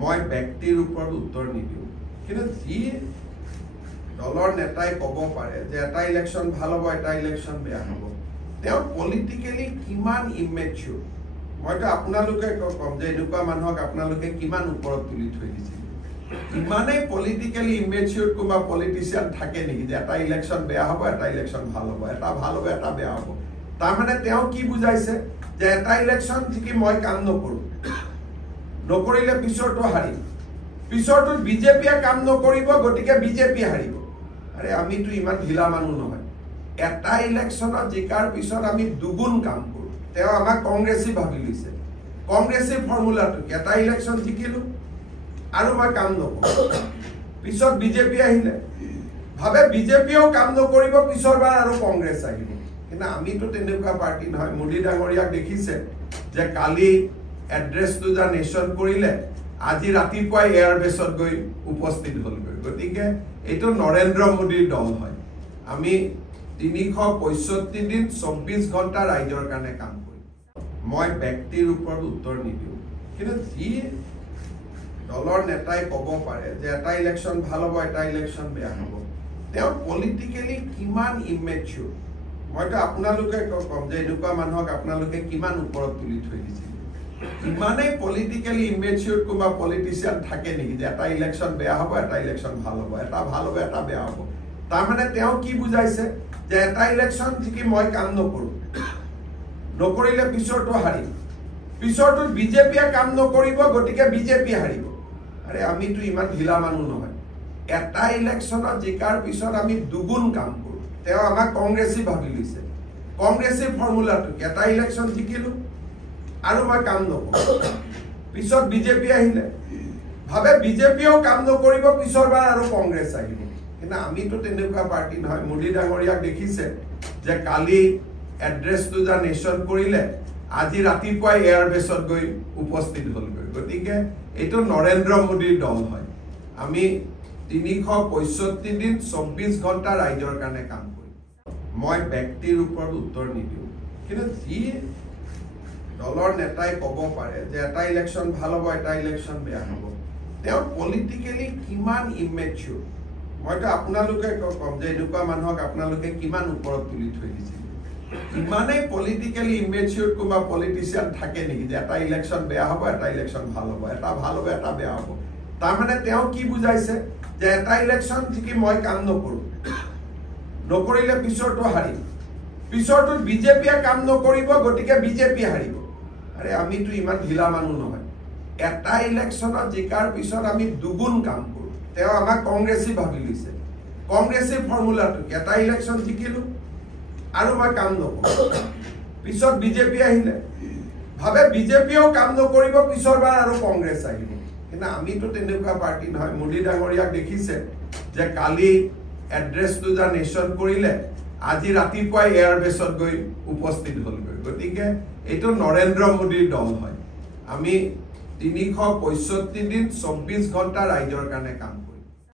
মই ব্যক্তিৰ ওপৰত উত্তৰ নিদিওঁ কিন্তু যি দলৰ নেতাই ক'ব পাৰে যে এটা ইলেকশ্যন ভাল হ'ব এটা ইলেকশ্যন বেয়া হ'ব তেওঁ পলিটিক্যালি কিমান ইমেচিউৰ মইতো আপোনালোকে কম যে এনেকুৱা মানুহক আপোনালোকে কিমান ওপৰত তুলি থৈ দিছিল ইমানেই পলিটিক্যালি ইমেচিউৰ কোনোবা পলিটিচিয়ান থাকে নেকি যে এটা ইলেকশ্যন বেয়া হ'ব এটা ইলেকশ্যন ভাল হ'ব এটা ভাল হ'ব এটা বেয়া হ'ব তাৰমানে তেওঁ কি বুজাইছে যে এটা ইলেকশ্যন যিকি মই কাম নকৰোঁ নকৰিলে পিছৰটো হাৰিম পিছৰটোত বিজেপিয়ে কাম নকৰিব গতিকে বিজেপি হাৰিব আৰে আমিতো ইমান ঢিলা মানুহ নহয় এটা ইলেকশ্যনত জিকাৰ পিছত আমি দুগুণ কাম কৰোঁ তেওঁ আমাক কংগ্ৰেছী ভাবি লৈছে কংগ্ৰেছী ফৰ্মুলাটো এটা ইলেকশ্যন জিকিলোঁ আৰু মই কাম নকৰোঁ পিছত বিজেপি আহিলে ভাবে বিজেপিয়েও কাম নকৰিব পিছৰবাৰ আৰু কংগ্ৰেছ আহিব কিন্তু আমিতো তেনেকুৱা পাৰ্টি নহয় মোদী ডাঙৰীয়াক দেখিছে যে কালি এড্ৰেছ টু দ্য নেশ্যন কৰিলে আজি ৰাতিপুৱাই এয়াৰবেছত গৈ উপস্থিত হ'লগৈ গতিকে এইটো নৰেন্দ্ৰ মোদীৰ দল হয় আমি 365 দিন 24 ঘণ্টা ৰাইজৰ কাৰণে কাম কৰিম মই ব্যক্তিৰ ওপৰত উত্তৰ নিদিওঁ কিন্তু যি দলৰ নেতাই ক'ব পাৰে যে এটা ইলেকশ্যন ভাল হ'ব এটা ইলেকশ্যন বেয়া হ'ব তেওঁ পলিটিক্যালি কিমান ইমেচিউৰ মইতো আপোনালোকে কম যে এনেকুৱা মানুহক আপোনালোকে কিমান ওপৰত তুলি থৈ দিছিল ইমানেই পলিটিক্যালি ইমেচিউৰ কোনোবা পলিটিচিয়ান থাকে নেকি যে এটা ইলেকশ্যন বেয়া হ'ব এটা ইলেকশ্যন ভাল হ'ব এটা ভাল হ'ব এটা বেয়া হ'ব তাৰমানে তেওঁ কি বুজাইছে যে এটা ইলেকশ্যন যিকি মই কাম নকৰোঁ নকৰিলে পিছৰটো হাৰিম পিছৰটোত বিজেপিয়ে কাম নকৰিব গতিকে বিজেপি হাৰিব আৰে আমিতো ইমান ঢিলা মানুহ নহয় এটা ইলেকশ্যনত জিকাৰ পিছত আমি দুগুণ কাম কৰোঁ তেওঁ আমাক কংগ্ৰেছী ভাবি লৈছে কংগ্ৰেছী ফৰ্মুলাটো এটা ইলেকশ্যন জিকিলোঁ আৰু মই কাম নকৰোঁ পিছত বিজেপি আহিলে ভাবে বিজেপিয়েও কাম নকৰিব পিছৰবাৰ আৰু কংগ্ৰেছ আহিব কিন্তু আমিতো তেনেকুৱা পাৰ্টি নহয় মোদী ডাঙৰীয়াক দেখিছে যে কালি এড্ৰেছ টু দ্য নেশ্যন কৰিলে আজি ৰাতিপুৱাই এয়াৰবেছত গৈ উপস্থিত হ'লগৈ গতিকে এইটো নৰেন্দ্ৰ মোদীৰ দল হয় আমি 365 দিন 24 ঘণ্টা ৰাইজৰ কাৰণে কাম কৰিম মই ব্যক্তিৰ ওপৰত উত্তৰ নিদিওঁ কিন্তু যি দলৰ নেতাই ক'ব পাৰে যে এটা ইলেকশ্যন ভাল হ'ব এটা ইলেকশ্যন বেয়া হ'ব তেওঁ পলিটিক্যালি কিমান ইমেচিউৰ মইতো আপোনালোকে কম যে এনেকুৱা মানুহক আপোনালোকে কিমান ওপৰত তুলি থৈ দিছিল ইমানেই পলিটিক্যালি ইমেচিউৰ কোনোবা পলিটিচিয়ান থাকে নেকি যে এটা ইলেকশ্যন বেয়া হ'ব এটা ইলেকশ্যন ভাল হ'ব এটা ভাল হ'ব এটা বেয়া হ'ব তাৰমানে তেওঁ কি বুজাইছে যে এটা ইলেকশ্যন যিকি মই কাম নকৰোঁ নকৰিলে পিছৰটো হাৰিম পিছৰটোত বিজেপিয়ে কাম নকৰিব গতিকে বিজেপি হাৰিব আৰে আমিতো ইমান ঢিলা মানুহ নহয় এটা ইলেকশ্যনত জিকাৰ পিছত আমি দুগুণ কাম কৰোঁ তেওঁ আমাক কংগ্ৰেছী ভাবি লৈছে কংগ্ৰেছী ফৰ্মুলাটো এটা ইলেকশ্যন জিকিলোঁ আৰু মই কাম নকৰোঁ পিছত বিজেপি আহিলে ভাবে বিজেপিয়েও কাম নকৰিব পিছৰবাৰ আৰু কংগ্ৰেছ আহিব কিন্তু আমিতো তেনেকুৱা পাৰ্টি নহয় মোদী ডাঙৰীয়াক দেখিছে যে কালি এড্ৰেছ টু দ্য নেশ্যন কৰিলে আজি ৰাতিপুৱাই এয়াৰবেছত গৈ উপস্থিত হ'লগৈ গতিকে এইটো নৰেন্দ্ৰ মোদীৰ দল হয় আমি 365 দিন 24 ঘণ্টা ৰাইজৰ কাৰণে কাম কৰিম